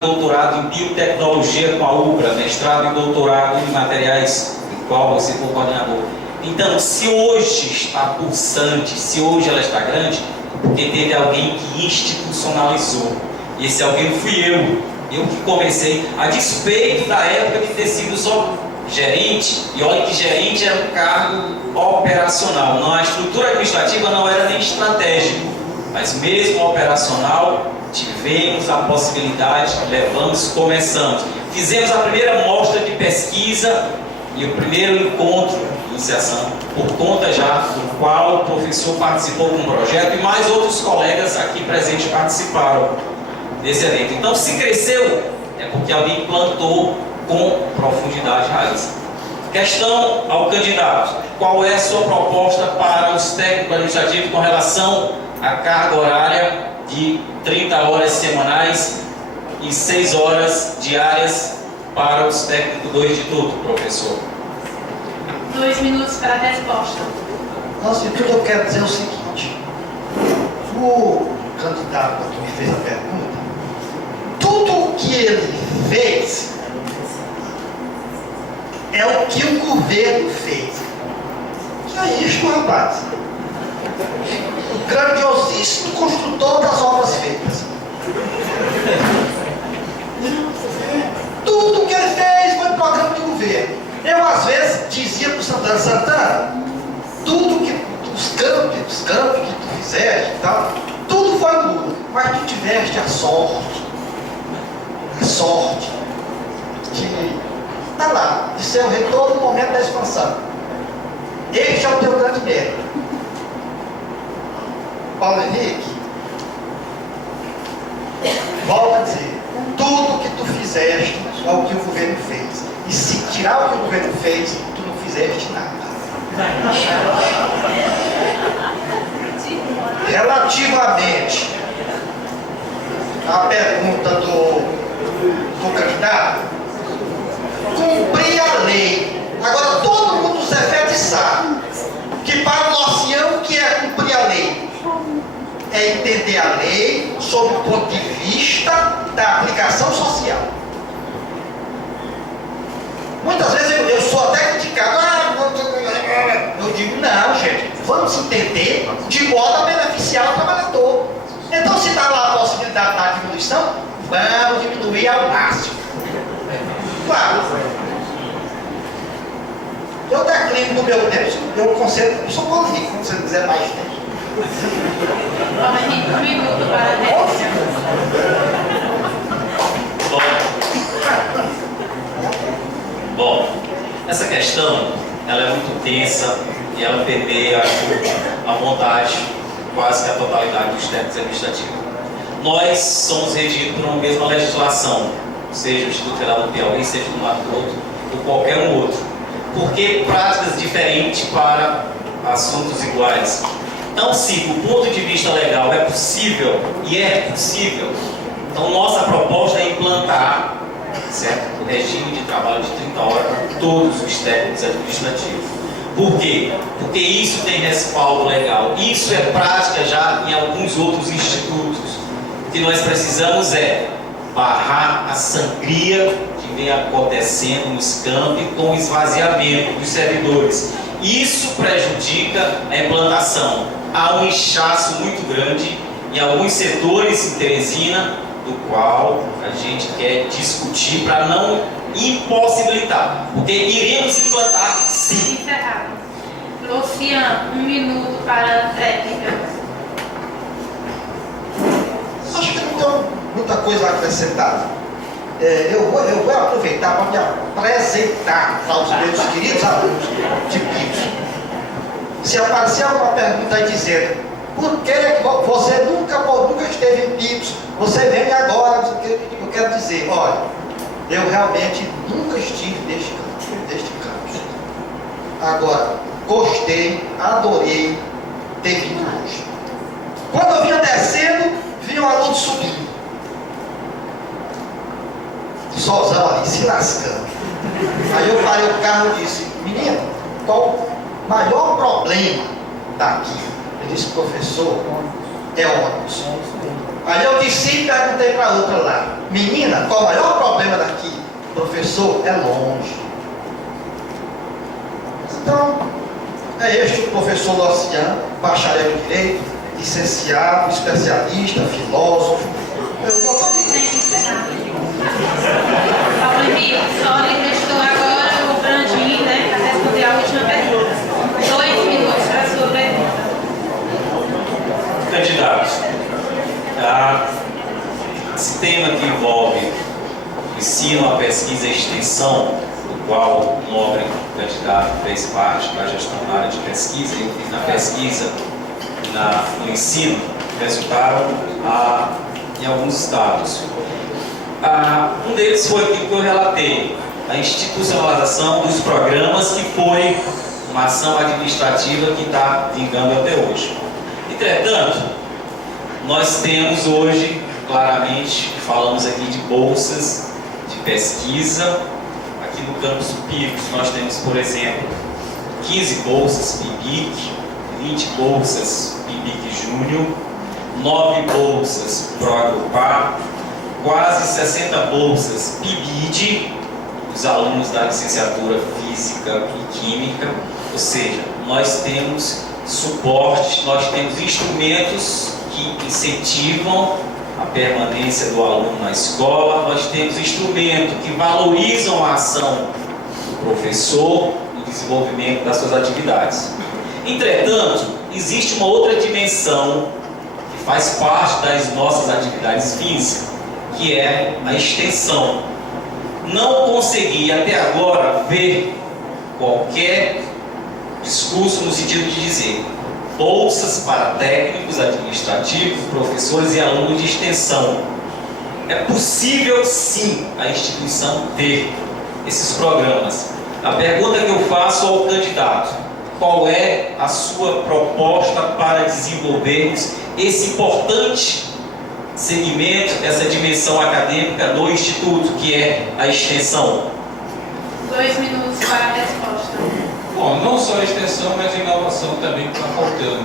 doutorado em biotecnologia com a UBRA, mestrado e doutorado em materiais em qual você for coordenador. Então, se hoje está pulsante, se hoje ela está grande, porque teve alguém que institucionalizou. E esse alguém fui eu que comecei, a despeito da época de ter sido só gerente, e olha que gerente era um cargo operacional, não, a estrutura administrativa não era nem estratégico, mas mesmo operacional, tivemos a possibilidade, levamos, começamos. Fizemos a primeira mostra de pesquisa e o primeiro encontro de iniciação, por conta já do qual o professor participou com um projeto e mais outros colegas aqui presentes participaram desse evento. Então, se cresceu, é porque alguém plantou com profundidade raiz. Questão ao candidato: qual é a sua proposta para os técnicos administrativos com relação à carga horária de 30 horas semanais e 6 horas diárias para os técnicos do Instituto, professor? 2 minutos para a resposta. Antes de tudo, eu quero dizer o seguinte: o candidato que me fez a pergunta, tudo o que ele fez é o que o governo fez. Que é isto, rapaz? O grandiosíssimo construtor das obras feitas. Tudo que ele fez foi programa de governo. Eu, às vezes, dizia para o Santana, tudo que os campos que tu fizeste e tal, tudo foi Lula, mas tu tiveste a sorte de estar lá, de ser o retorno no momento da expansão. Este é o teu grande mérito. Paulo Henrique, volta a dizer, tudo que tu fizeste é o que o governo fez. E se tirar o que o governo fez, tu não fizeste nada. Relativamente à pergunta do candidato, cumprir a lei. Agora todo mundo dos Cefetes sabe que para o Nocião o que é cumprir a lei? É entender a lei sob o ponto de vista da aplicação social. Muitas vezes eu sou até criticado, eu digo, não, gente, vamos entender de modo a beneficiar o trabalhador. Então, se está lá a possibilidade da diminuição, vamos diminuir ao máximo. Claro. Eu declino do meu tempo, eu concedo, eu sou Paulo Henrique, se você quiser mais tempo. Paulo Henrique, 1 minuto para a resposta. Bom, essa questão ela é muito tensa e ela permeia a vontade, quase que a totalidade dos técnicos administrativos. Nós somos regidos por uma mesma legislação, seja o Instituto Federal do Piauí, seja do Mato Grosso, ou qualquer um outro. Por que práticas diferentes para assuntos iguais? Então, se do ponto de vista legal é possível, e é possível, então nossa proposta é implantar, certo, o regime de trabalho de 30 horas para todos os técnicos administrativos. Por quê? Porque isso tem respaldo legal. Isso é prática já em alguns outros institutos. O que nós precisamos é barrar a sangria que vem acontecendo nos campos com o esvaziamento dos servidores. Isso prejudica a implantação. Há um inchaço muito grande em alguns setores em Teresina, do qual a gente quer discutir para não impossibilitar, porque iremos implantar sim. Encerrado. Luciano, 1 minuto para a réplica. Acho que não tem muita coisa a acrescentar. Eu vou aproveitar para me apresentar aos meus queridos alunos de PIPS. Se aparecer alguma pergunta aí dizendo por que você nunca esteve em PIPS, você vem agora, eu quero dizer, olha, eu realmente nunca estive neste campus. Agora, gostei, adorei ter vindo hoje. Quando eu vinha descendo, vinha um aluno subindo. Solzão ali, se lascando. Aí eu parei o carro e disse, menino, qual o maior problema daqui? Ele disse, professor, é ônibus. Aí eu disse e perguntei para outra lá: menina, qual o maior problema daqui? Professor, é longe. Então, é este o professor Luciano, bacharel em Direito, licenciado, especialista, filósofo. Tem que encerrar. Paulo Henrique, só lhe restou agora o Brandinho, né, para responder a última pergunta. 2 minutos para a sua pergunta. Candidatos, esse tema que envolve o ensino, a pesquisa e a extensão, do qual o nobre candidato fez parte da gestão da área de pesquisa, e eu fiz na pesquisa e no ensino, resultaram em alguns estados. Um deles foi aquilo que eu relatei, a institucionalização dos programas, que foi uma ação administrativa que está vingando até hoje. Entretanto, nós temos hoje, claramente, falamos aqui de bolsas de pesquisa. Aqui no campus Picos nós temos, por exemplo, 15 bolsas PIBIC, 20 bolsas PIBIC Júnior, 9 bolsas ProAgrupar, quase 60 bolsas PIBID, os alunos da licenciatura Física e Química. Ou seja, nós temos suporte, nós temos instrumentos que incentivam a permanência do aluno na escola, nós temos instrumentos que valorizam a ação do professor no desenvolvimento das suas atividades. Entretanto, existe uma outra dimensão que faz parte das nossas atividades físicas, que é a extensão. Não consegui até agora ver qualquer discurso no sentido de dizer bolsas para técnicos administrativos, professores e alunos de extensão. É possível sim a instituição ter esses programas. A pergunta que eu faço ao candidato: qual é a sua proposta para desenvolvermos esse importante segmento, essa dimensão acadêmica do Instituto, que é a extensão? 2 minutos para a resposta. Bom, não só a extensão, mas a inovação também está faltando.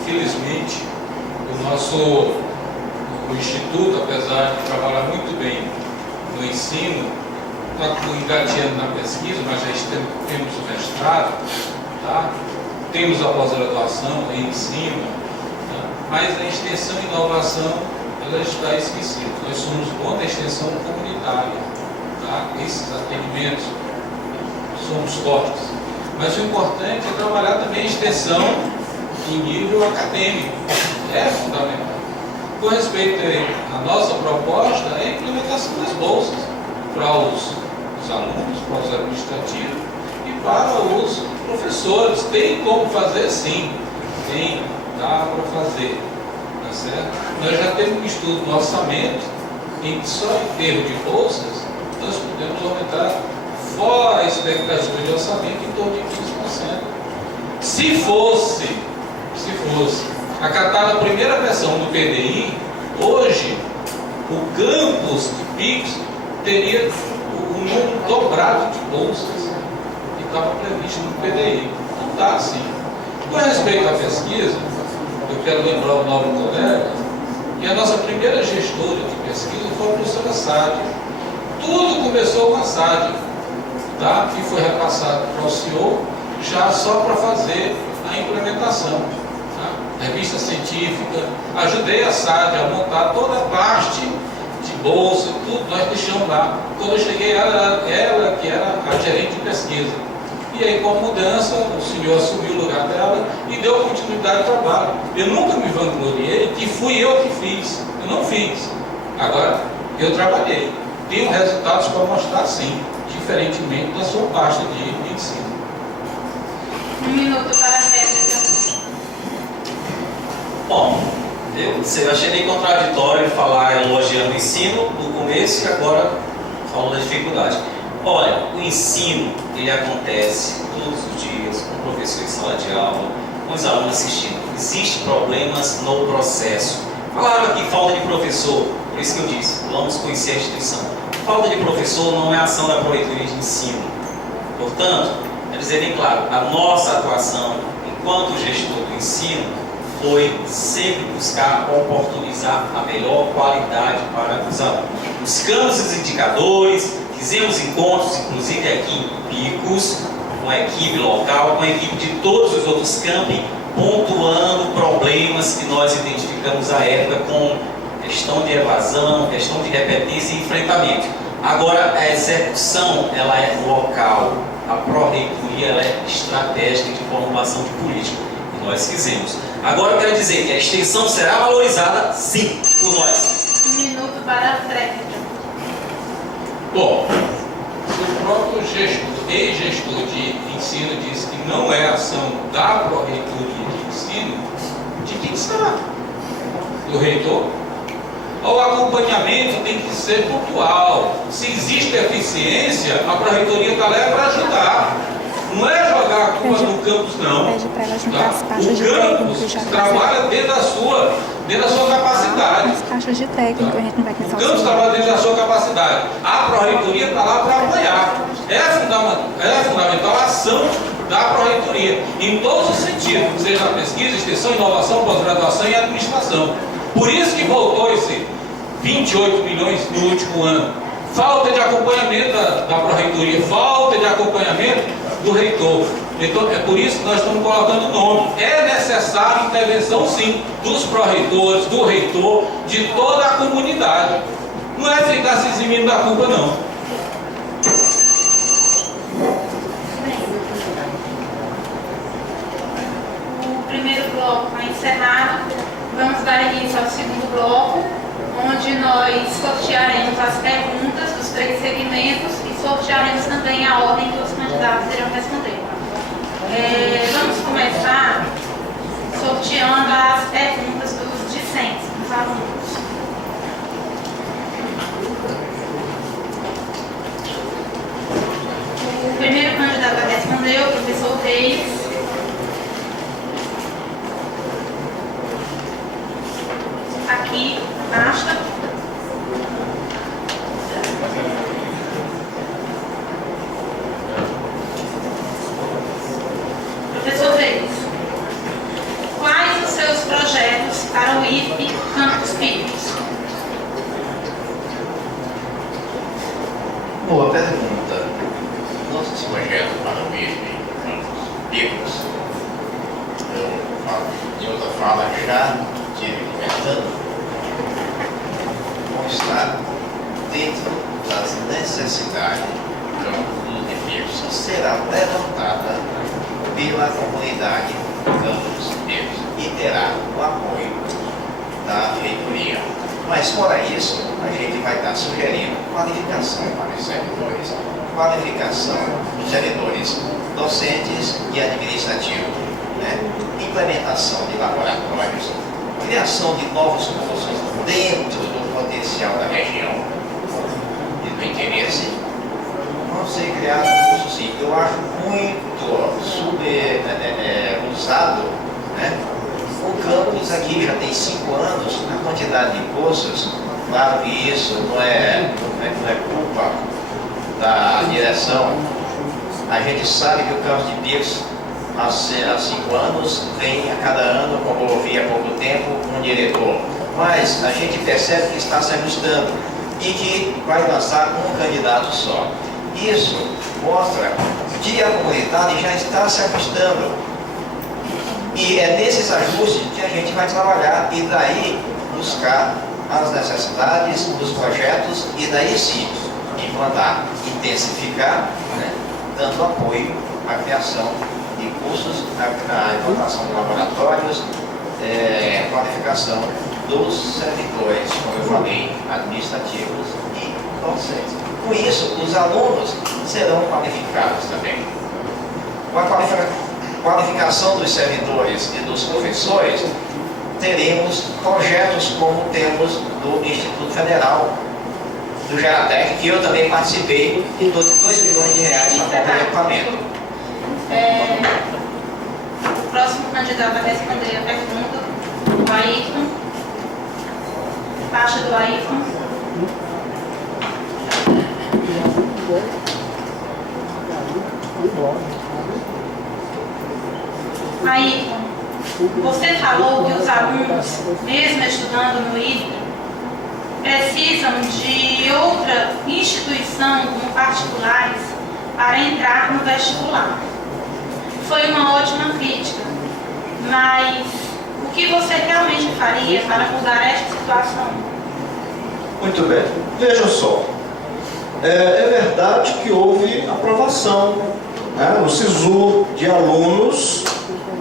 Infelizmente, o Instituto, apesar de trabalhar muito bem no ensino, está engateando na pesquisa, mas já temos o mestrado, tá? Temos a pós-graduação em ensino, tá? Mas a extensão e inovação, ela está esquecida. Nós somos bons da extensão comunitária, tá? Esses atendimentos somos fortes. Mas o importante é trabalhar também a extensão em nível acadêmico. É fundamental. Com respeito à nossa proposta, é a implementação das bolsas para os alunos, para os administrativos e para os professores. Tem como fazer, sim. Dá para fazer. Tá certo? Nós já temos um estudo no orçamento em que só em termos de bolsas nós podemos aumentar, fora a expectativa de orçamento, em torno de 15%. Se fosse acatada a primeira versão do PDI, hoje o campus de Picos teria o número dobrado de bolsas que estava previsto no PDI. Não está assim. Com respeito à pesquisa, eu quero lembrar o nobre colega que a nossa primeira gestora de pesquisa foi a professora Sádia. Tudo começou com a Sádia, tá? Que foi repassado para o senhor já só para fazer a implementação, tá? Revista científica, ajudei a Sádia a montar toda a parte de bolsa, tudo nós deixamos lá. Quando eu cheguei, ela que era a gerente de pesquisa. E aí, com a mudança, o senhor assumiu o lugar dela e deu continuidade ao trabalho. Eu nunca me vangloriei que fui eu que fiz, eu não fiz. Agora, eu trabalhei. Tenho resultados para mostrar, sim, diferentemente da sua pasta de ensino. 1 minuto para a réplica. Bom, eu achei meio contraditório falar elogiando o ensino no começo e agora falando da dificuldade. Olha, o ensino, ele acontece todos os dias, com o professor em sala de aula, com os alunos assistindo. Existem problemas no processo. Falaram aqui falta de professor, por isso que eu disse, vamos conhecer a instituição. Falta de professor não é ação da Proreitoria de Ensino. Portanto, é dizer bem claro, a nossa atuação enquanto gestor do ensino foi sempre buscar oportunizar a melhor qualidade para os alunos. Buscamos os indicadores, fizemos encontros, inclusive aqui em Picos, com a equipe local, com a equipe de todos os outros campi, pontuando problemas que nós identificamos à época com questão de evasão, questão de repetência e enfrentamento. Agora, a execução, ela é local, a pró-reitoria ela é estratégica de formulação de política, e nós fizemos. Agora, eu quero dizer que a extensão será valorizada, sim, por nós. 1 minuto para a réplica. Bom, se o próprio ex-gestor de ensino disse que não é ação da pró-reitoria de ensino, de quem será? Do reitor? O acompanhamento tem que ser pontual. Se existe eficiência, a pró-reitoria está lá para ajudar. Não é jogar a culpa no campus, não. Pede para ela juntar as Tá? caixas de O técnico campus já trabalha dentro da sua capacidade. as caixas de técnico, a gente não vai O começar campus trabalha dentro da sua capacidade. A pró-reitoria está lá para apoiar. É fundamental a ação da pró-reitoria, em todos os sentidos, seja na pesquisa, extensão, inovação, pós-graduação e administração. Por isso que voltou esse 28 milhões no último ano. Falta de acompanhamento da pró-reitoria, falta de acompanhamento do reitor. Então, é por isso que nós estamos colocando o nome. É necessária intervenção, sim, dos pró-reitores, do reitor, de toda a comunidade. Não é ficar se eximindo da culpa, não. O primeiro bloco está encerrado. Vamos dar início ao segundo bloco, onde nós sortearemos as perguntas dos 3 segmentos e sortearemos também a ordem que os candidatos irão responder. Vamos começar sorteando as perguntas dos discentes, dos alunos. O primeiro candidato a responder é o professor Reis. Aqui, basta. Professor Reis, quais os seus projetos para o IFE Campus Picos? Boa pergunta. Nossos projetos para o IFE Campus Picos, em outra fala, já estive comentando, vão estar dentro das necessidades do campus de Picos, que será levantada pela comunidade do campus Picos e terá o apoio da reitoria. Mas, fora isso, a gente vai estar sugerindo qualificação para os servidores, qualificação dos servidores docentes e administrativos, né? Implementação de laboratórios, criação de novos cursos dentro do potencial da região e do interesse. Vão ser criados cursos, sim. Eu acho muito usado, né? O campus aqui já tem 5 anos, a quantidade de cursos, claro que isso não é culpa da direção. A gente sabe que o campus de Picos, há 5 anos, vem a cada ano, como eu ouvi há pouco tempo, um diretor. Mas a gente percebe que está se ajustando e que vai lançar um candidato só. Isso mostra que a comunidade já está se ajustando. E é nesses ajustes que a gente vai trabalhar e daí buscar as necessidades dos projetos e daí sim implantar, intensificar, né, dando apoio à criação de cursos, à implantação de laboratórios, qualificação dos servidores, como eu falei, administrativos e docentes. Com isso, os alunos serão qualificados também. Com a qualificação dos servidores e dos professores, teremos projetos como temos do Instituto Federal, do Geratec, que eu também participei, e dou 2 milhões de reais para comprar equipamento. O próximo candidato a responder a pergunta, o Ayrton. Baixa do Ayrton. Ayrton, Você falou que os alunos, mesmo estudando no IDE, precisam de outra instituição, como particulares, para entrar no vestibular. Foi uma ótima crítica, mas o que você realmente faria para mudar esta situação? Muito bem. Veja só. É verdade que houve aprovação, né, no SISU de alunos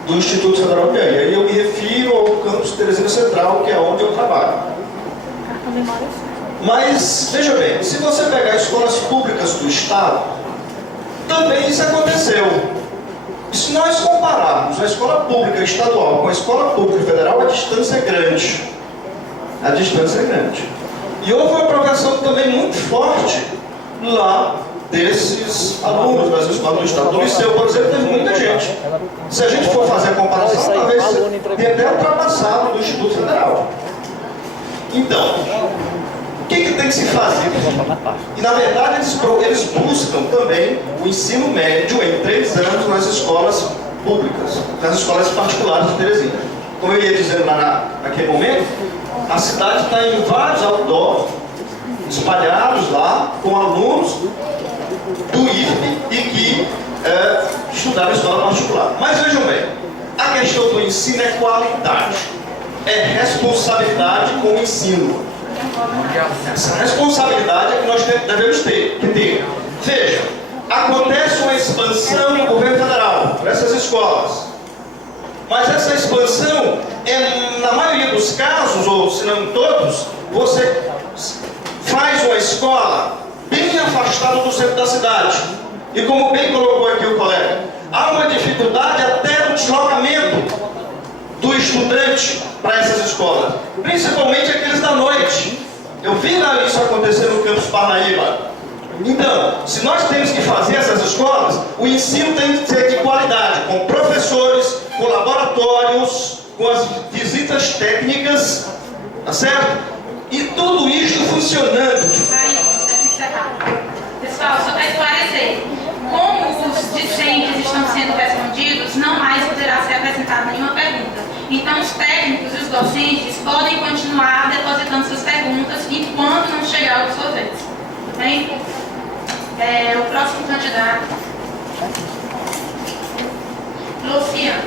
do Instituto Federal de Engenharia. E eu me refiro ao campus Teresina Central, que é onde eu trabalho. Mas, veja bem, se você pegar escolas públicas do Estado, também isso aconteceu. E se nós compararmos a escola pública estadual com a escola pública federal, a distância é grande. A distância é grande. E houve uma aprovação também muito forte lá desses alunos das escolas do Estado. Do liceu, por exemplo, teve muita gente. Se a gente for fazer a comparação, talvez tenha até ultrapassado do Instituto Federal. Então, o que tem que se fazer? E na verdade eles buscam também o ensino médio em 3 anos nas escolas públicas, nas escolas particulares de Teresina. Como eu ia dizendo lá naquele momento, a cidade está em vários outdoors espalhados lá com alunos do IFE e que estudaram em escola particular. Mas vejam bem, a questão do ensino é qualidade, é responsabilidade com o ensino. Essa responsabilidade é que nós devemos ter. Veja, acontece uma expansão no governo federal para essas escolas. Mas essa expansão, na maioria dos casos, ou se não em todos, você faz uma escola bem afastada do centro da cidade. E como bem colocou aqui o colega, há uma dificuldade até no deslocamento do estudante para essas escolas, principalmente aqueles da noite. Eu vi lá isso acontecer no campus Parnaíba. Então, se nós temos que fazer essas escolas, o ensino tem que ser de qualidade, com professores, com laboratórios, com as visitas técnicas, tá certo? E tudo isso funcionando. Pessoal, só para esclarecer, como os discentes estão sendo respondidos, não mais poderá ser apresentada nenhuma pergunta. Então, os técnicos e os docentes podem continuar depositando suas perguntas enquanto não chegar a sua vez. Tudo bem? O próximo candidato. Luciano.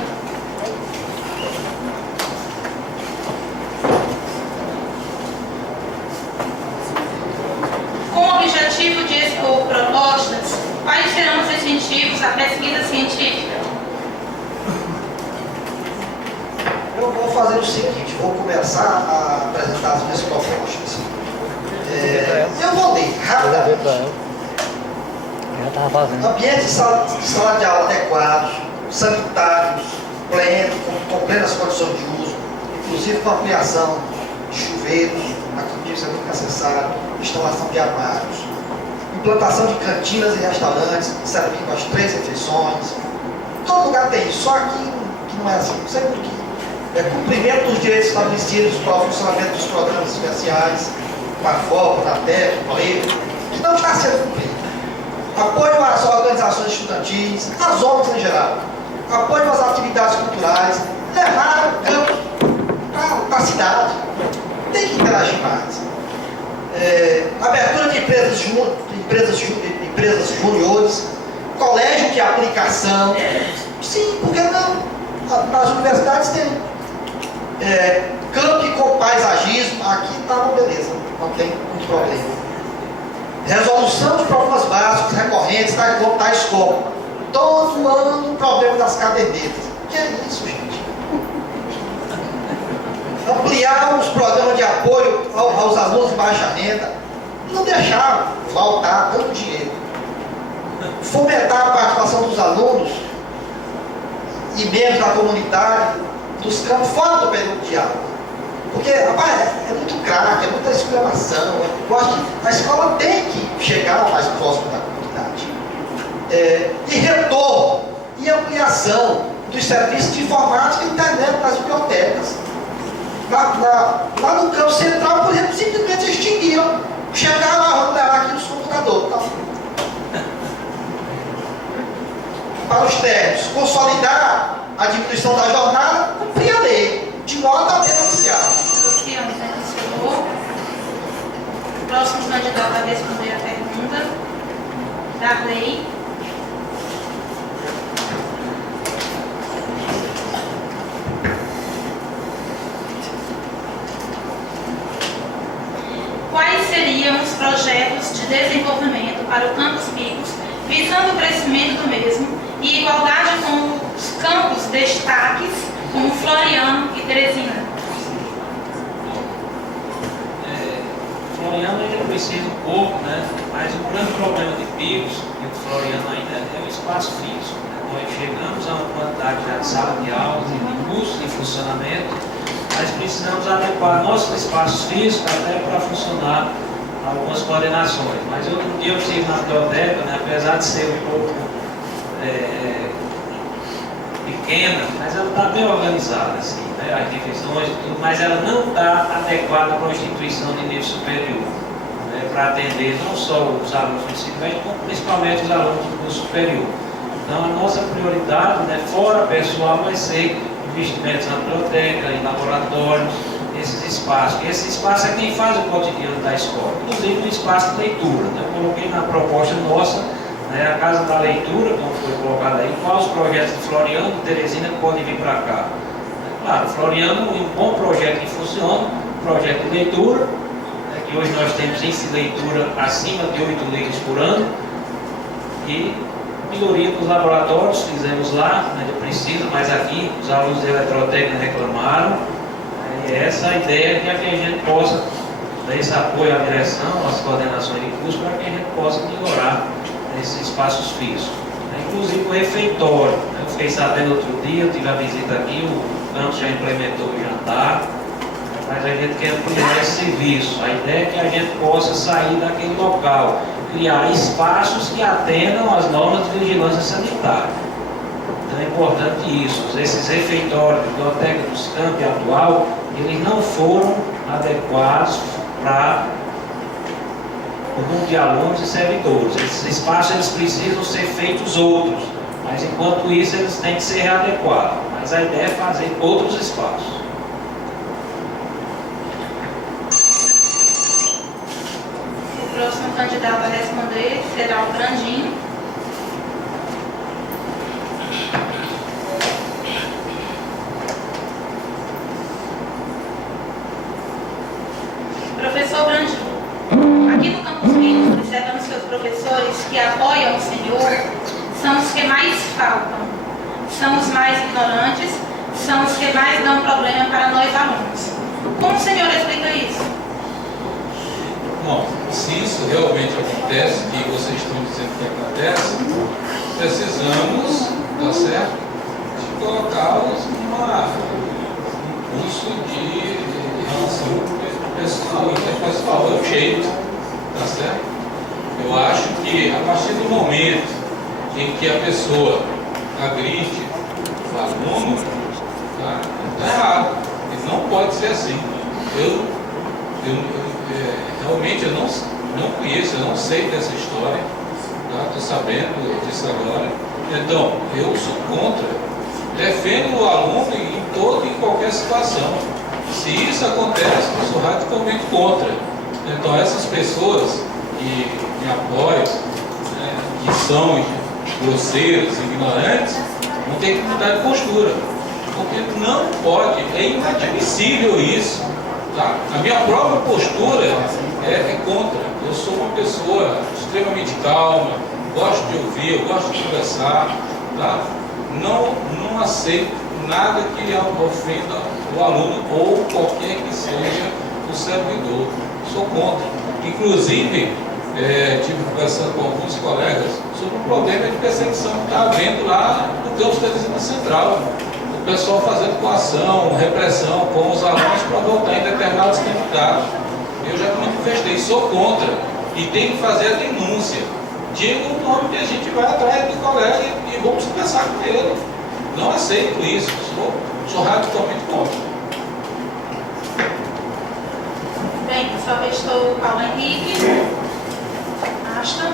Com o objetivo de expor propostas, quais serão os incentivos à pesquisa científica? Eu vou fazer o seguinte, vou começar a apresentar as minhas propostas. Eu vou ler rapidamente. Ambientes de sala de aula adequados, sanitários, com plenas condições de uso, inclusive com ampliação de chuveiros, aqui isso é muito necessário, instalação de armários, implantação de cantinas e restaurantes, servindo as 3 refeições. Todo lugar tem isso, só aqui que não é assim, não sei por quê. Cumprimento dos direitos estabelecidos para o funcionamento dos programas especiais, Marfoco, Natec, Pleito, que não está sendo cumprido. Apoio às organizações estudantis, às ONGs em geral. Apoio às atividades culturais, levar o campo para a cidade. Tem que interagir mais. Abertura de empresas juniores, colégio de aplicação. Sim, por que não? Nas universidades tem. Campo com paisagismo, aqui está uma beleza, não tem muito problema. Resolução de problemas básicos recorrentes, tais como todo ano o problema das cadernetas. Que é isso, gente? Ampliar os programas de apoio aos alunos de baixa renda, não deixar faltar tanto dinheiro. Fomentar a participação dos alunos e membros da comunidade dos campos fora do período de aula. Porque, rapaz, é muito craque, é muita exclamação. Eu acho que a escola tem que chegar mais próximo da comunidade. E retorno e ampliação dos serviços de informática e internet nas bibliotecas. Lá no campo central, por exemplo, simplesmente extinguiram. Chegaram lá, vamos levar aqui os computadores. Tá? Para os técnicos, consolidar a diminuição da jornada, cumprir a lei, de modo a denunciar. Luciano, senhor. Próximo candidato a responder a pergunta. Darley. Quais seriam os projetos de desenvolvimento para o Campus Picos, visando o crescimento do mesmo e igualdade com os campos destaques, como Floriano e Teresina? Floriano ainda precisa um pouco, né? Mas o grande problema de Picos e do Floriano ainda é o espaço físico. Né? Nós chegamos a uma quantidade já de sala de aulas e de cursos de funcionamento, mas precisamos adequar nossos espaços físicos até para funcionar algumas coordenações. Mas outro dia eu estive na biblioteca, né? Apesar de ser um pouco pequena, mas ela está bem organizada, assim, né? As divisões e tudo, mas ela não está adequada para uma instituição de nível superior, né? Para atender não só os alunos do ensino médio, como principalmente os alunos do curso superior. Então a nossa prioridade, né, fora pessoal, vai ser investimentos na biblioteca, em laboratórios, esses espaços. E esse espaço é quem faz o cotidiano da escola, inclusive o espaço de leitura. Né? Eu coloquei na proposta nossa, né, a Casa da Leitura, como foi colocado aí, quais os projetos de Floriano e Teresina que podem vir para cá. Claro, Floriano é um bom projeto que funciona, projeto de leitura, né, que hoje nós temos índice de leitura acima de 8 livros por ano, e melhoria dos laboratórios, fizemos lá, ainda precisa, mas aqui os alunos da eletrotécnica reclamaram, e essa é a ideia que a gente possa dar esse apoio à direção, às coordenações de curso, para que a gente possa melhorar esses espaços físicos. Inclusive o refeitório, eu fiquei sabendo outro dia, eu tive a visita aqui, o campus já implementou o jantar, mas a gente quer ampliar esse serviço. A ideia é que a gente possa sair daquele local, criar espaços que atendam às normas de vigilância sanitária. Então é importante isso. Esses refeitórios, bibliotecas, campi atual, eles não foram adequados para o número de alunos e servidores. Esses espaços eles precisam ser feitos outros, mas enquanto isso eles têm que ser readequados. Mas a ideia é fazer outros espaços. O próximo candidato a responder será o Brandinho. Professor Brandinho, aqui no Campus Picos, observamos que os professores que apoiam o senhor são os que mais faltam, são os mais ignorantes, são os que mais dão problema para nós alunos. Como o senhor explica isso? Bom, se isso realmente acontece, que vocês estão dizendo que acontece, precisamos, tá certo, de colocá-los num curso de relação interpessoal, é o jeito, tá certo? Eu acho que a partir do momento em que a pessoa agride o aluno, tá errado. E não pode ser assim. Realmente eu não conheço, eu não sei dessa história, estou sabendo disso agora. Então, eu sou contra. Defendo o aluno em toda e qualquer situação. Se isso acontece, eu sou radicalmente contra. Então, essas pessoas que me apoiam, né, que são grosseiros, ignorantes, vão ter que mudar de postura. Porque não pode, é inadmissível isso. Tá? A minha própria postura é contra. Eu sou uma pessoa extremamente calma, gosto de ouvir, eu gosto de conversar. Tá? Não aceito nada que ofenda o aluno ou qualquer que seja o servidor. Sou contra. Inclusive, tive conversando com alguns colegas sobre o problema de perseguição que está havendo lá no campus da Teresina Central. O pessoal fazendo coação, repressão com os alunos para votar em determinados candidatos. Eu já manifestei, sou contra e tem que fazer a denúncia. Digo o nome que a gente vai atrás do colega e vamos conversar com ele. Não aceito isso, sou radicalmente contra. Bem, só restou o Paulo Henrique. Ashton.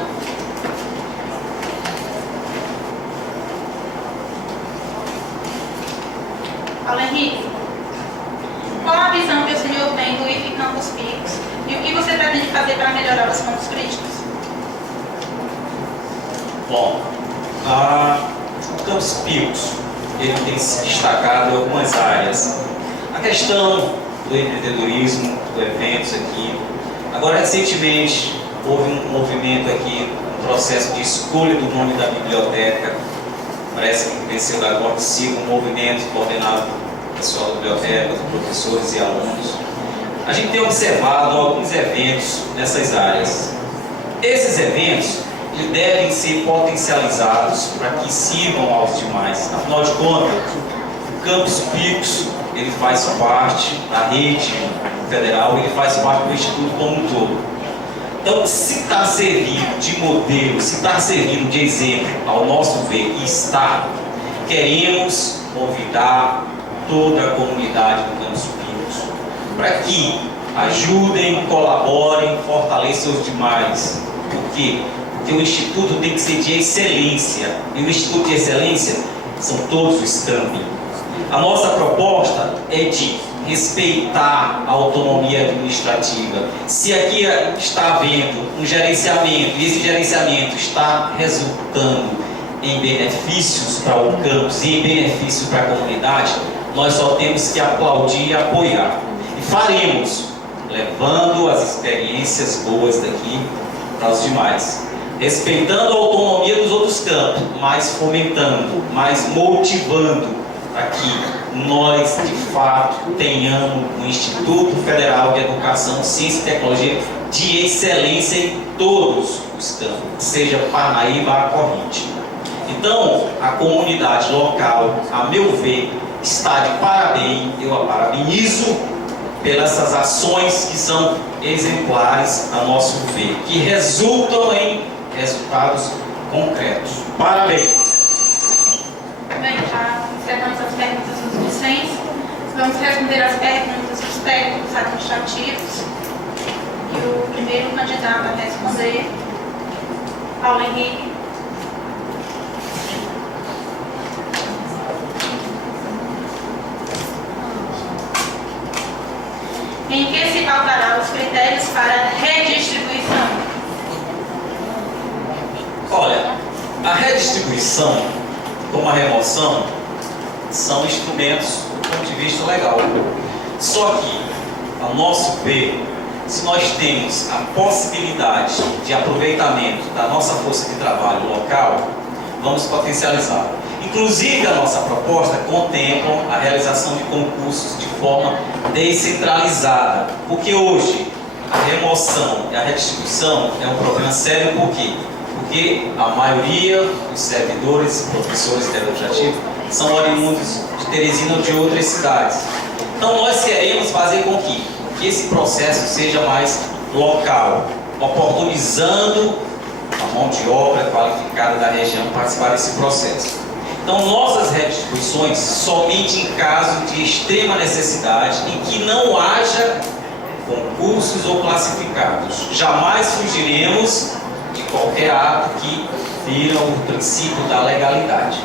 Bom, o Campus Picos, ele tem se destacado em algumas áreas. A questão do empreendedorismo, do eventos aqui. Agora, recentemente, houve um movimento aqui, um processo de escolha do nome da biblioteca. Parece que venceu agora, que siga um movimento coordenado pelo pessoal da biblioteca, dos professores e alunos. A gente tem observado alguns eventos nessas áreas. Esses eventos devem ser potencializados para que sirvam aos demais. Afinal de contas, o Campus Picos, ele faz parte da rede federal, ele faz parte do Instituto como um todo. Então, se está servindo de modelo, se está servindo de exemplo, ao nosso ver, e está, queremos convidar toda a comunidade do Campus Picos para que ajudem, colaborem, fortaleçam os demais. Por quê? Porque o Instituto tem que ser de excelência. E o Instituto de Excelência são todos os campos. A nossa proposta é de respeitar a autonomia administrativa. Se aqui está havendo um gerenciamento e esse gerenciamento está resultando em benefícios para o campus e em benefícios para a comunidade, nós só temos que aplaudir e apoiar. E faremos, levando as experiências boas daqui para os demais. Respeitando a autonomia dos outros campos, mas fomentando, mas motivando para que nós, de fato, tenhamos um Instituto Federal de Educação, Ciência e Tecnologia de excelência em todos os campos, seja Parnaíba a corrente. Então, a comunidade local, a meu ver, está de parabéns, eu a parabenizo pelas essas ações que são exemplares a nosso ver, que resultam em resultados concretos. Parabéns! Bem, já encerramos as perguntas dos docentes. Vamos responder as perguntas dos técnicos administrativos. E o primeiro candidato a responder, Paulo Henrique. Em que se pautará os critérios para redistribuição? Olha, a redistribuição, como a remoção, são instrumentos do ponto de vista legal. Só que, ao nosso ver, se nós temos a possibilidade de aproveitamento da nossa força de trabalho local, vamos potencializar. Inclusive, a nossa proposta contempla a realização de concursos de forma descentralizada, porque hoje a remoção e a redistribuição é um problema sério. Por quê? Porque a maioria dos servidores e professores educativos são oriundos de Teresina ou de outras cidades. Então nós queremos fazer com que esse processo seja mais local, oportunizando a mão de obra qualificada da região participar desse processo. Então nossas redistribuições somente em caso de extrema necessidade, em que não haja concursos ou classificados. Jamais fugiremos de qualquer ato que fira o princípio da legalidade.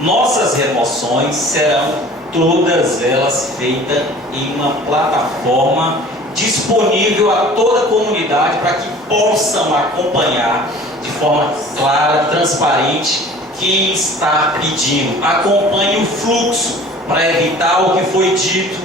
Nossas remoções serão todas elas feitas em uma plataforma disponível a toda a comunidade para que possam acompanhar de forma clara, transparente, quem está pedindo. Acompanhe o fluxo para evitar o que foi dito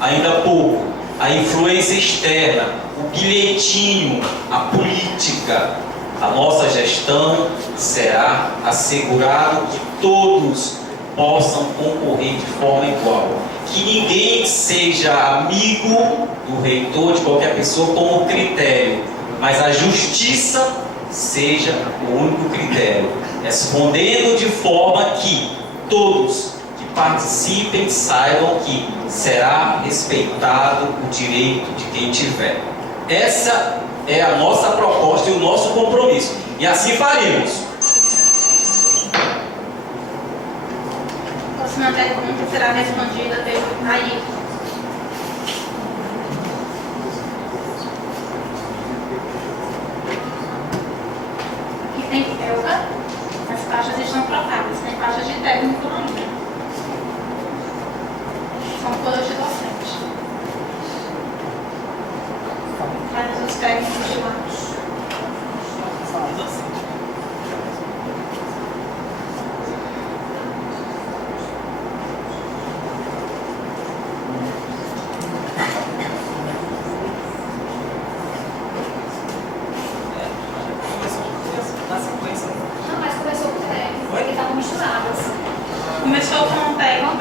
ainda há pouco, a influência externa, o bilhetinho, a política. A nossa gestão será assegurado que todos possam concorrer de forma igual. Que ninguém seja amigo do reitor, de qualquer pessoa, como critério, mas a justiça seja o único critério, respondendo de forma que todos que participem saibam que será respeitado o direito de quem tiver. Essa é a nossa proposta e o nosso compromisso, e assim faremos. A próxima pergunta será respondida pelo Ayrton. Aqui tem felga, as faixas estão trocadas, tem faixas de técnico ainda. São todas de docente. Mas os técnicos de lá.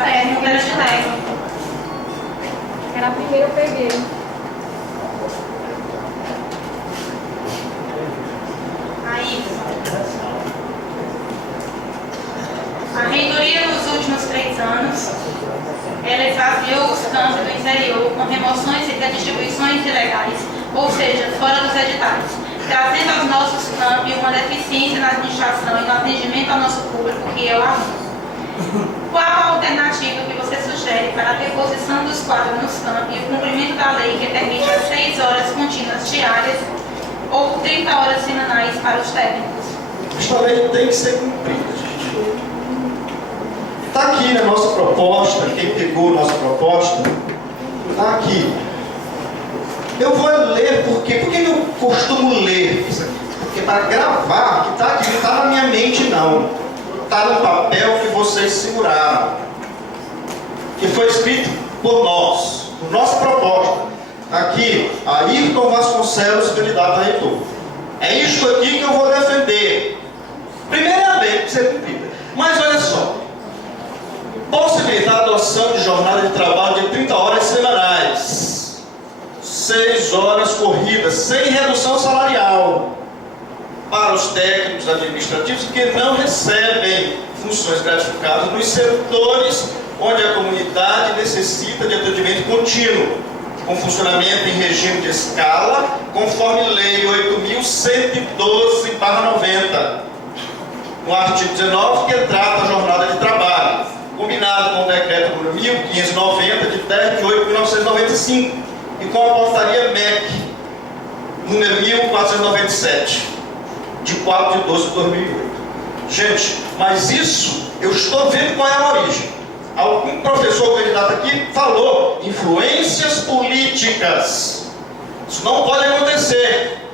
Era de técnico. Era a primeira eu peguei. Aí, a reitoria nos últimos 3 anos, ela esvaziou os campos do interior com remoções e redistribuições ilegais, ou seja, fora dos editais, trazendo aos nossos campos uma deficiência na administração e no atendimento ao nosso público, que é o aluno. Qual a alternativa que você sugere para a reposição dos quadros nos campos e o cumprimento da lei que permite as 6 horas contínuas diárias ou 30 horas semanais para os técnicos? Esta lei tem que ser cumprida, gente. Está aqui na nossa proposta, quem pegou nossa proposta, está aqui. Eu vou ler por quê? Por que eu costumo ler isso aqui? Porque para gravar, que está aqui, não está na minha mente não. Está no papel que vocês seguraram. Que foi escrito por nós, por nossa proposta. Aqui, Ayrton Vasconcelos, candidato a reitor. É isso aqui que eu vou defender. Primeiro é a lei que ser cumprida. Mas olha só. Possibilitar a adoção de jornada de trabalho de 30 horas semanais. 6 horas corridas, sem redução salarial. Para os técnicos administrativos que não recebem funções gratificadas nos setores onde a comunidade necessita de atendimento contínuo, com funcionamento em regime de escala, conforme Lei 8.112/90, no artigo 19, que trata a jornada de trabalho, combinado com o decreto número 1590, de 10 de 8 de 1995, e com a portaria MEC, número 1497, de 4 de 12 de 2008. Gente, mas isso, eu estou vendo qual é a origem. Algum professor candidato aqui falou influências políticas. Isso não pode acontecer.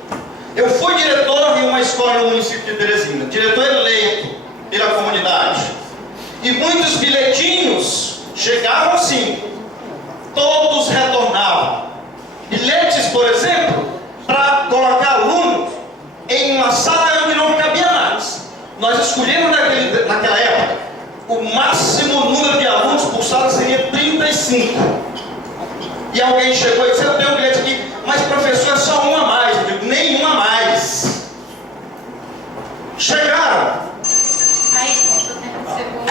Eu fui diretor em uma escola no município de Teresina, diretor eleito pela comunidade. E muitos bilhetinhos chegavam assim, todos retornavam. Bilhetes, por exemplo, para colocar alunos em uma sala onde não cabia mais. Nós escolhemos naquela época, o máximo número de alunos por sala seria 35. E alguém chegou e disse, eu tenho um bilhete aqui, mas professor, é só um a mais. Eu digo, nenhum a mais. Chegaram. Aí, o tempo encerrou.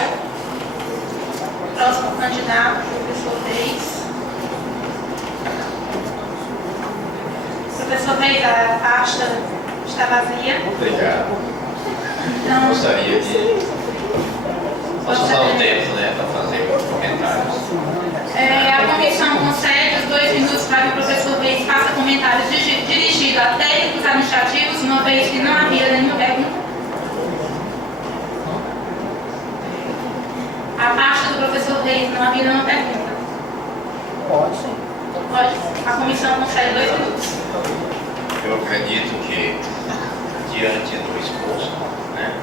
Próximo candidato, professor Reis. Professor Reis, a pasta está vazia. Obrigado. Então, Gostaria de usar o tempo, né, para fazer comentários. a comissão concede os 2 minutos para que o professor Reis faça comentários dirigidos a técnicos administrativos, uma vez que não havia nenhuma pergunta. A pasta do professor Reis não havia nenhuma pergunta. Pode. Pode. A comissão concede 2 minutos. Eu acredito que, diante do exposto, né,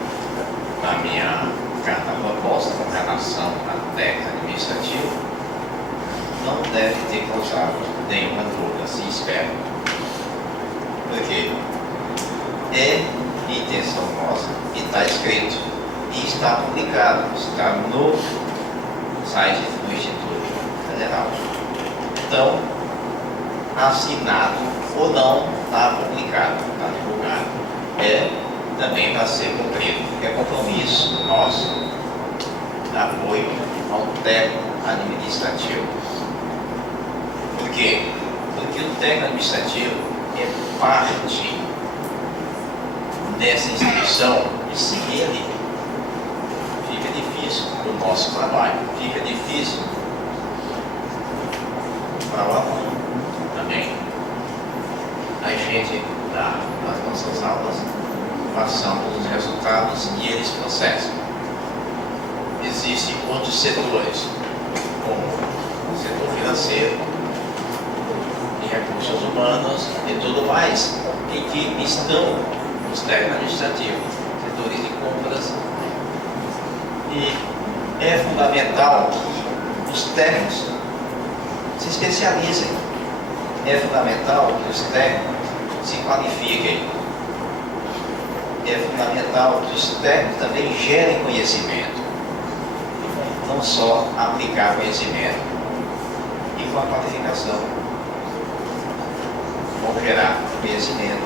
na minha carta proposta com relação à técnica administrativa, não deve ter causado nenhuma dúvida, se espera. Porque é intenção nossa e está escrito, e está publicado, está no site do Instituto Federal. Então, assinado ou não, está publicado, está divulgado. Também vai ser cumprido, porque é compromisso nosso, apoio ao técnico administrativo. Por quê? Porque o técnico administrativo é parte dessa instituição e sem ele fica difícil o nosso trabalho, fica difícil para o aluno também. A gente dá as nossas aulas, passamos os resultados e eles processam. Existem outros setores, como o setor financeiro, e recursos humanos e tudo mais, em que estão os técnicos administrativos, setores de compras. E é fundamental que os técnicos se especializem. É fundamental que os técnicos se qualifiquem. É fundamental que os técnicos também gerem conhecimento. não só aplicar conhecimento e com a qualificação vão gerar conhecimento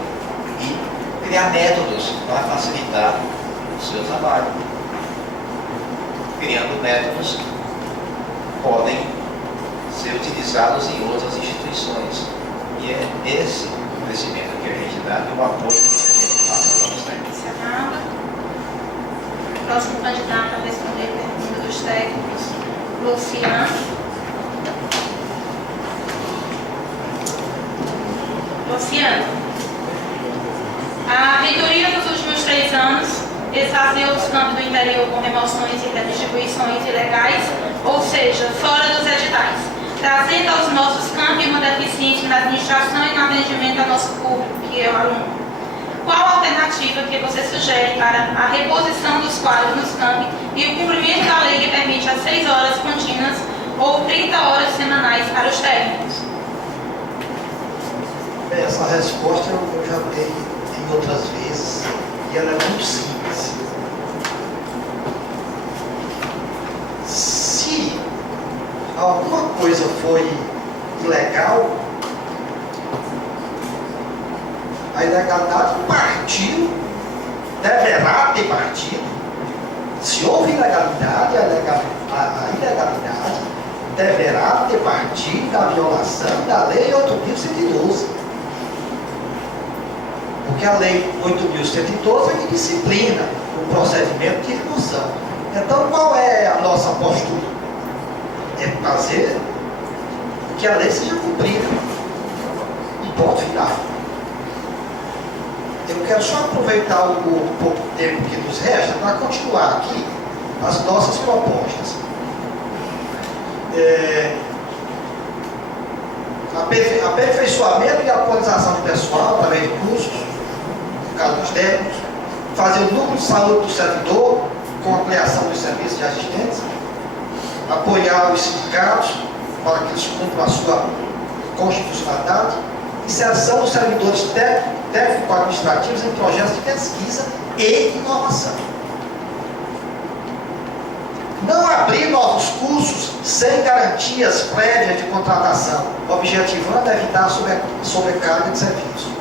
e criar métodos para facilitar o seu trabalho. Criando métodos que podem ser utilizados em outras instituições. E é esse o crescimento que a gente dá e o apoio que a gente passa para os técnicos. Encerrado. Próximo candidato a responder a pergunta dos técnicos, Luciano. Luciano, a reitoria dos últimos 3 anos esvaziou os campos do interior com remoções e redistribuições ilegais, ou seja, fora dos editais, trazendo aos nossos campos uma deficiência na administração e no atendimento ao nosso público, que é o aluno. Qual a alternativa que você sugere para a reposição dos quadros nos campos e o cumprimento da lei que permite as 6 horas contínuas ou 30 horas semanais para os técnicos? Bem, essa resposta eu já dei em outras vezes e ela é muito simples. Se alguma coisa foi ilegal, a ilegalidade partiu, deverá ter partido. Se houve ilegalidade, a ilegalidade deverá ter partido da violação da Lei 8.112. Porque a Lei 8.112 é que disciplina o procedimento de remoção. Então, qual é a nossa postura? É fazer que a lei seja cumprida. E ponto final. Eu quero só aproveitar o pouco tempo que nos resta para continuar aqui as nossas propostas. Aperfeiçoamento e atualização de pessoal através de cursos, no caso dos técnicos, fazer o núcleo de saúde do servidor com a ampliação dos serviços já existentes, apoiar os sindicatos para que eles cumpram a sua constitucionalidade, inserção dos servidores técnico-administrativos em projetos de pesquisa e inovação. Não abrir novos cursos sem garantias prévias de contratação, objetivando evitar a sobrecarga de serviço.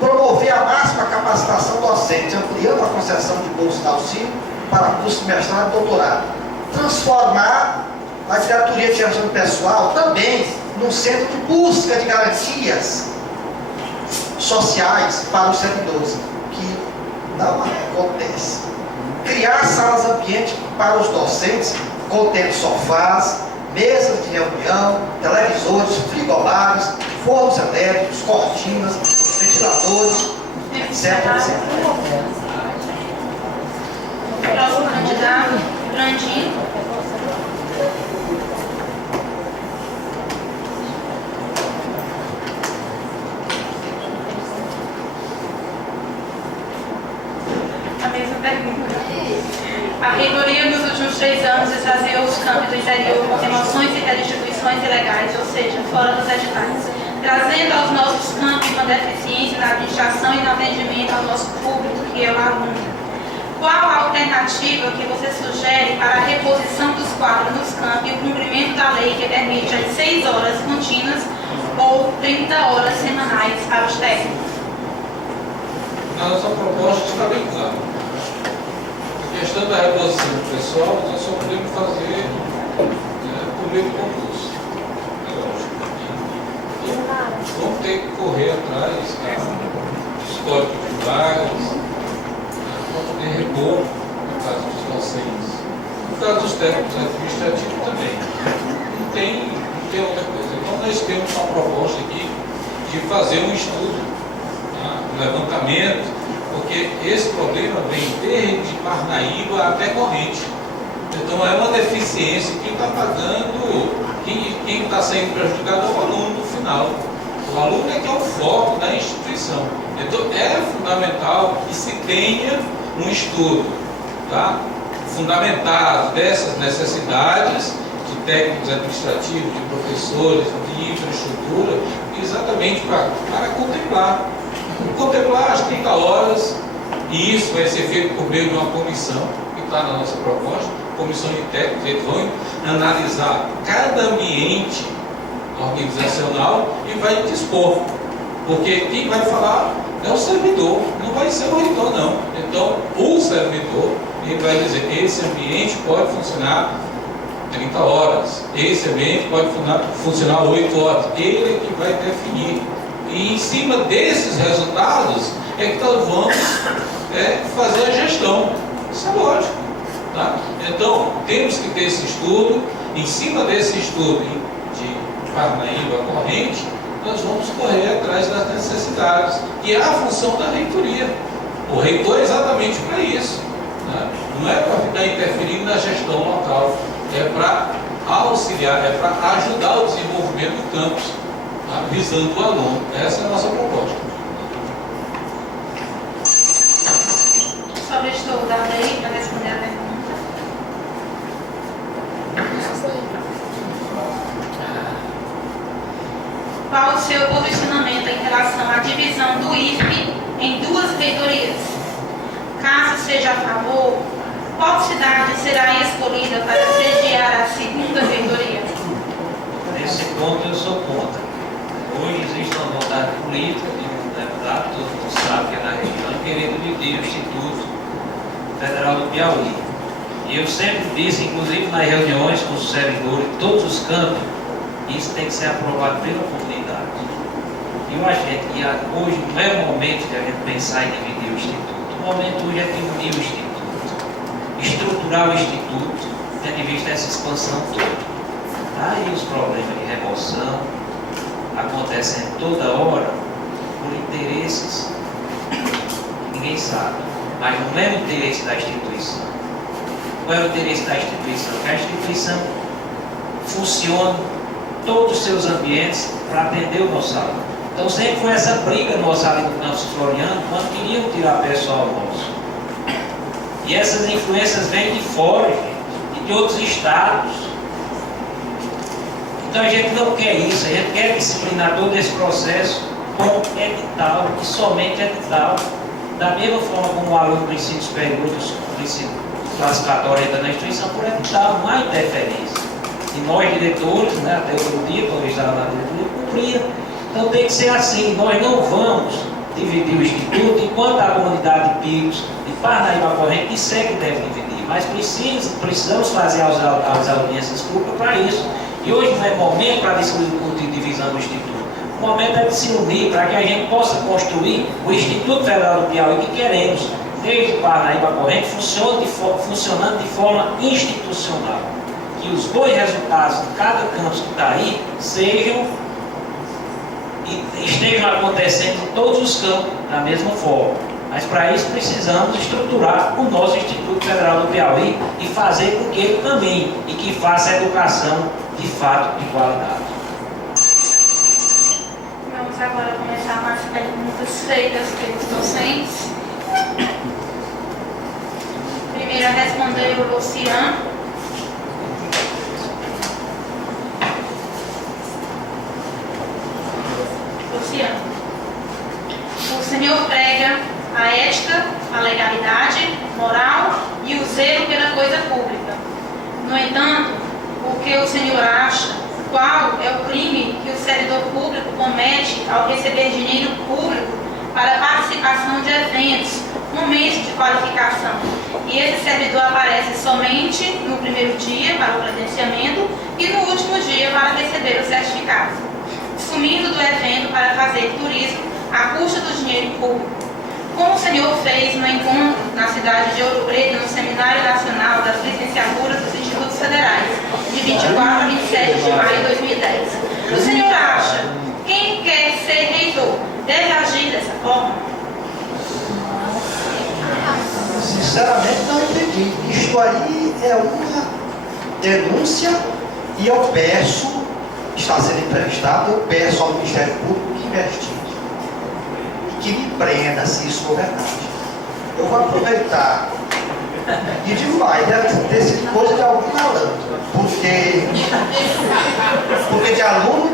Promover a máxima capacitação docente, ampliando a concessão de bolsa de auxílio para curso de mestrado e doutorado. Transformar a diretoria de gestão pessoal também num centro de busca de garantias sociais para os servidores, que não acontece. Criar salas ambiente para os docentes, contendo sofás, mesas de reunião, televisores, frigobares, fornos elétricos, cortinas, ventiladores, etc. Próximo candidato, Brandinho. A mesma pergunta. A reitoria nos últimos 3 anos esvaziou os campos do interior com remoções e redistribuições ilegais, ou seja, fora dos editais, trazendo aos nossos campos uma deficiência na administração e no atendimento ao nosso público, que é o aluno. Qual a alternativa que você sugere para a reposição dos quadros nos campos e o cumprimento da lei que permite as 6 horas contínuas ou 30 horas semanais para os técnicos? Na nossa proposta está bem claro. A questão da reposição do pessoal, nós só podemos fazer por meio do concurso. É lógico. Então, vamos ter que correr atrás do histórico de vagas para poder repor, no caso dos docentes. No caso dos técnicos administrativos também. Não tem outra coisa. Então, nós temos uma proposta aqui de fazer um estudo, um levantamento, porque esse problema vem desde Parnaíba até Corrente. Então é uma deficiência. Quem está pagando, quem está sendo prejudicado é o aluno no final. O aluno é que é o foco da instituição. Então é fundamental que se tenha um estudo, tá? Fundamentado dessas necessidades de técnicos administrativos, de professores, de infraestrutura, exatamente para contemplar as 30 horas, e isso vai ser feito por meio de uma comissão que está na nossa proposta, comissões técnicas, eles vão analisar cada ambiente organizacional e vai dispor. Porque quem vai falar é o servidor, não vai ser o reitor, não. Então, o servidor, ele vai dizer, esse ambiente pode funcionar 30 horas, esse ambiente pode funcionar 8 horas. Ele é que vai definir. E em cima desses resultados é que nós vamos fazer a gestão. Isso é lógico. Tá? Então, temos que ter esse estudo. Em cima desse estudo de Parnaíba corrente, nós vamos correr atrás das necessidades, que é a função da reitoria. O reitor é exatamente para isso. Né? Não é para ficar interferindo na gestão local, é para auxiliar, é para ajudar o desenvolvimento do campus, tá? Visando o aluno. Essa é a nossa proposta. Só estou dando aí para responder a pergunta. Qual o seu posicionamento em relação à divisão do IFP em duas reitorias? Caso seja a favor, qual cidade será escolhida para sediar a segunda reitoria? Nesse ponto eu sou contra. Hoje existe uma vontade política de um deputado, todo mundo sabe que é da região, querendo dividir o Instituto Federal do Piauí. E eu sempre disse, inclusive nas reuniões com os servidores de todos os campos, isso tem que ser aprovado pela comunidade. E eu acho que hoje não é o momento de a gente pensar em dividir o Instituto. O momento hoje é dividir o Instituto, estruturar o Instituto, tendo em vista essa expansão toda. Aí os problemas de remoção acontecem toda hora por interesses que ninguém sabe. Mas não é o interesse da instituição. Qual é o interesse da instituição? Que a instituição funcione todos os seus ambientes para atender o nosso aluno. Então sempre foi essa briga nossa ali no campus Floriano, quando queriam tirar pessoal nosso. E essas influências vêm de fora, gente, e de outros estados. Então a gente não quer isso, a gente quer disciplinar todo esse processo com edital, e somente edital. Da mesma forma como o aluno do ensino superior, do ensino classificatório entra na instituição, por edital, não há interferência. E nós, diretores, né, até outro dia, quando eu estava na diretoria, cumpria. Então tem que ser assim, nós não vamos dividir o Instituto, enquanto a comunidade de Picos, de Parnaíba corrente, disser que deve dividir. Mas precisamos fazer as audiências públicas para isso. E hoje não é momento para discutir divisão do Instituto. O momento é de se unir para que a gente possa construir o Instituto Federal do Piauí que queremos, desde Parnaíba corrente, funcionando de forma institucional. Que os bons resultados de cada campus que está aí estejam acontecendo em todos os campos da mesma forma. Mas para isso precisamos estruturar o nosso Instituto Federal do Piauí e fazer com que ele caminhe e que faça a educação de fato de qualidade. Vamos agora começar com as perguntas feitas pelos docentes. Primeiro a responder o Luciano. O senhor prega a ética, a legalidade, moral e o zelo pela coisa pública. No entanto, o que o senhor acha, qual é o crime que o servidor público comete ao receber dinheiro público para participação de eventos, momentos de qualificação? E esse servidor aparece somente no primeiro dia para o credenciamento e no último dia para receber o certificado, sumindo do evento para fazer turismo à custa do dinheiro público, como o senhor fez no encontro na cidade de Ouro Preto, no Seminário Nacional das Licenciaturas dos Institutos Federais, de 24 a 27 de maio de 2010. O senhor acha que quem quer ser reitor deve agir dessa forma? Sinceramente não entendi. Isto aí é uma denúncia e eu peço, está sendo emprestado, eu peço ao Ministério Público que investigue e que me prenda se isso for verdade. Eu vou aproveitar e digo mais, deve ter sido coisa de algum malandro, porque de aluno,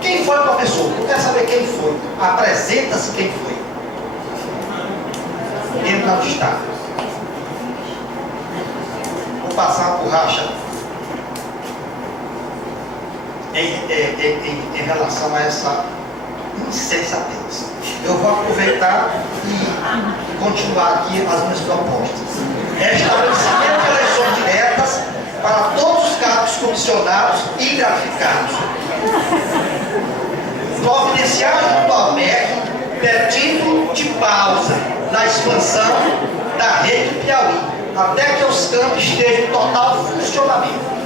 quem foi o professor? Eu quero saber quem foi. Apresenta-se quem foi. Ele não está. passar a borracha em relação a essa insensatez. Eu vou aproveitar e continuar aqui as minhas propostas. Estabelecimento de eleições diretas para todos os cargos comissionados e gratificados. Providenciar junto ao MEC pedido de pausa na expansão da rede Piauí, até que os campos estejam em total funcionamento.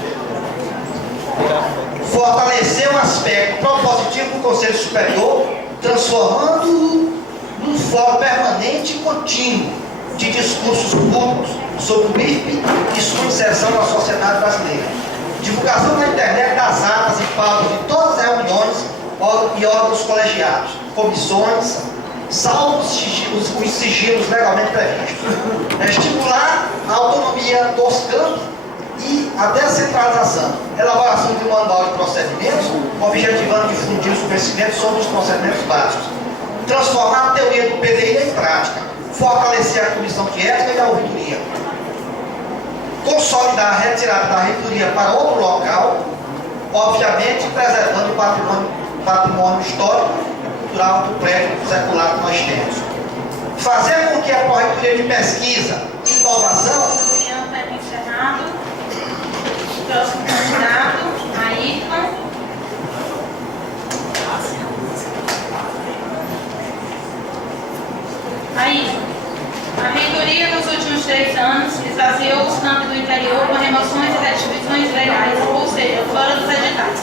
Fortalecer o aspecto propositivo do Conselho Superior, transformando-o num fórum permanente e contínuo de discursos públicos sobre o IFP e sua inserção na sociedade brasileira. Divulgação na internet das atas e pautas de todas as reuniões e órgãos colegiados, comissões, salvo os sigilos legalmente previstos. Estimular a autonomia dos campos e a descentralização. Elaboração de um manual de procedimentos, objetivando difundir os conhecimentos sobre os procedimentos básicos. Transformar a teoria do PDI em prática. Fortalecer a comissão de ética e a ouvidoria. Consolidar a retirada da reitoria para outro local, obviamente preservando o patrimônio histórico e cultural do prédio secular que nós temos. Fazer com que a Correitoria de Pesquisa e Inovação... Próximo candidato, Ayrton. Ayrton. A reitoria nos últimos 3 anos esvaziou os campos do interior com remoções e restrições legais, ou seja, fora dos editais.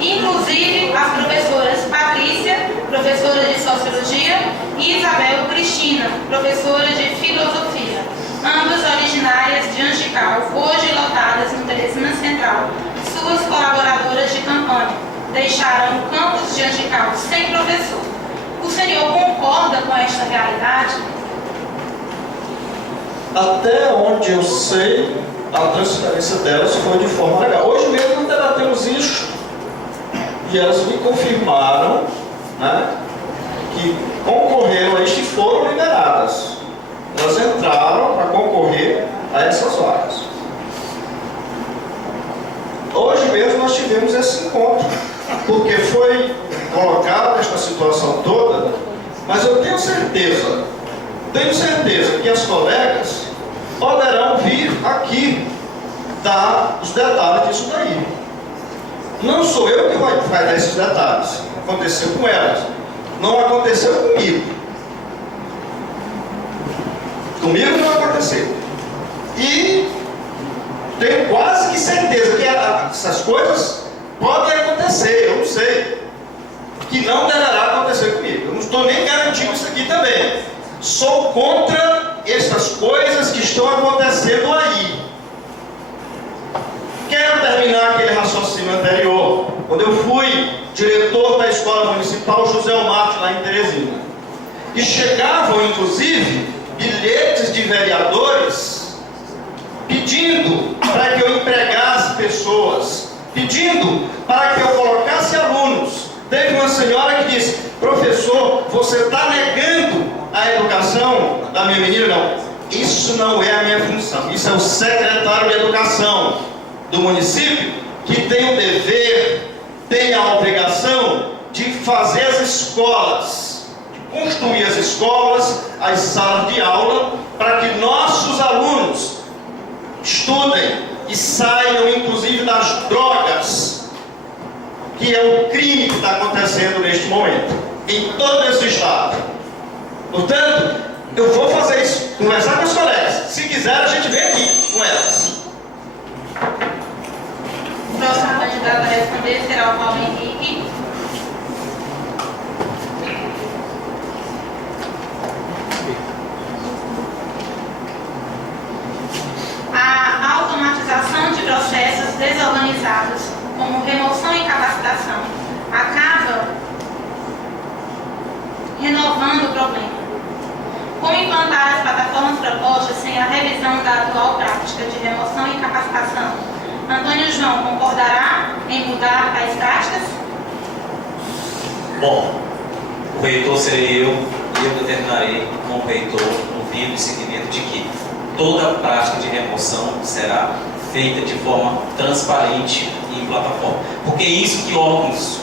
Inclusive as professoras Patrícia, professora de Sociologia, e Isabel Cristina, professora de Filosofia, ambas originárias de Angical, hoje lotadas no Teresina Central. Suas colaboradoras de campanha deixaram o campus de Angical sem professor. O senhor concorda com esta realidade? Até onde eu sei, a transferência delas foi de forma legal. Hoje mesmo debatemos isso e elas me confirmaram, né, que concorreram a isto e foram liberadas. Elas entraram para concorrer a essas vagas. Hoje mesmo nós tivemos esse encontro, porque foi colocada nesta situação toda, mas eu tenho certeza que as colegas poderão vir aqui dar os detalhes disso daí. Não sou eu que vai dar esses detalhes. Aconteceu com elas. Não aconteceu comigo. Comigo não aconteceu. E tenho quase que certeza que essas coisas podem acontecer, eu não sei. Que não deverá acontecer comigo. Eu não estou nem garantindo isso aqui também. Sou contra essas coisas que estão acontecendo aí. Quero terminar aquele raciocínio anterior. Quando eu fui diretor da Escola Municipal José Omar, lá em Teresina. E chegavam, inclusive, bilhetes de vereadores pedindo para que eu empregasse pessoas, pedindo para que eu colocasse alunos. Teve uma senhora que disse: professor, você está negando a educação da minha menina? Não, isso não é a minha função. Isso é o secretário de educação do município, que tem o dever, tem a obrigação de fazer as escolas, de construir as escolas, as salas de aula, para que nossos alunos estudem e saiam inclusive das drogas, que é o crime que está acontecendo neste momento, em todo esse estado. Portanto, eu vou fazer isso, conversar com os colegas. Se quiser, a gente vem aqui com elas. O próximo candidato a responder será o Paulo Henrique. A automatização de processos desorganizados, como remoção e capacitação, acaba renovando o problema. Como implantar as plataformas propostas sem a revisão da atual prática de remoção e capacitação? Antônio João concordará em mudar as práticas? Bom, o reitor serei eu, e eu determinarei como reitor um vivo seguimento de que toda prática de remoção será feita de forma transparente e em plataforma. Porque é isso que órgãos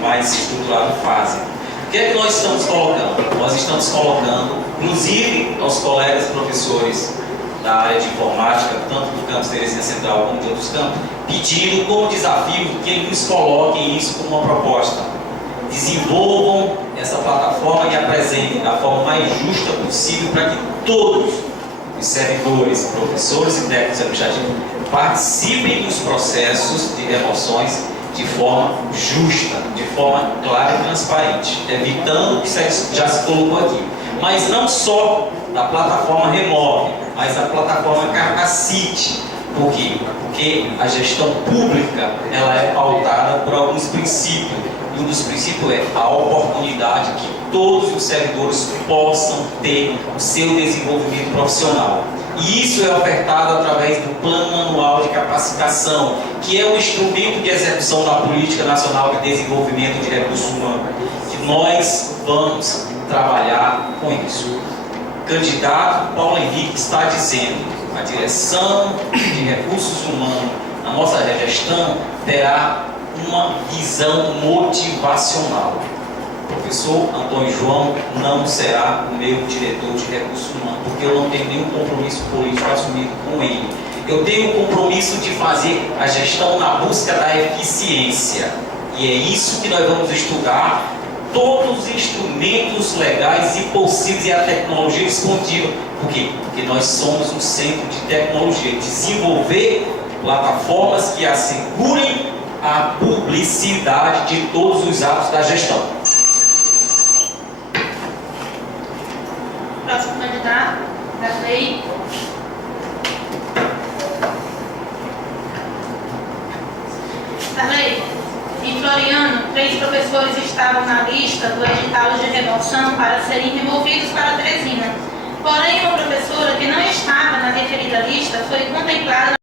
mais estruturados fazem. O que é que nós estamos colocando? Nós estamos colocando, inclusive aos colegas professores da área de informática, tanto do campus Terezinha Central como de outros campos, pedindo como desafio que eles nos coloquem isso como uma proposta. Desenvolvam essa plataforma e apresentem da forma mais justa possível para que todos os servidores, professores e técnicos administrativos participem dos processos de remoções de forma justa, de forma clara e transparente, evitando o que já se colocou aqui. Mas não só da plataforma Remove, mas da plataforma Capacite. Por quê? Porque a gestão pública ela é pautada por alguns princípios. E um dos princípios é a oportunidade que todos os servidores possam ter o seu desenvolvimento profissional. E isso é ofertado através do Plano Anual de Capacitação, que é um instrumento de execução da Política Nacional de Desenvolvimento de Recursos Humanos, que nós vamos trabalhar com isso. O candidato Paulo Henrique está dizendo: a direção de recursos humanos, a nossa gestão, terá uma visão motivacional. O professor Antônio João não será o meu diretor de recursos humanos, porque eu não tenho nenhum compromisso político assumido com ele. Eu tenho o compromisso de fazer a gestão na busca da eficiência. E é isso que nós vamos estudar, todos os instrumentos legais e possíveis e a tecnologia disponível. Por quê? Porque nós somos um centro de tecnologia, desenvolver plataformas que assegurem a publicidade de todos os atos da gestão. Próximo candidato, Darley. Darley, em Floriano, 3 professores estavam na lista do edital de remoção para serem removidos para Teresina. Porém, uma professora que não estava na referida lista foi contemplada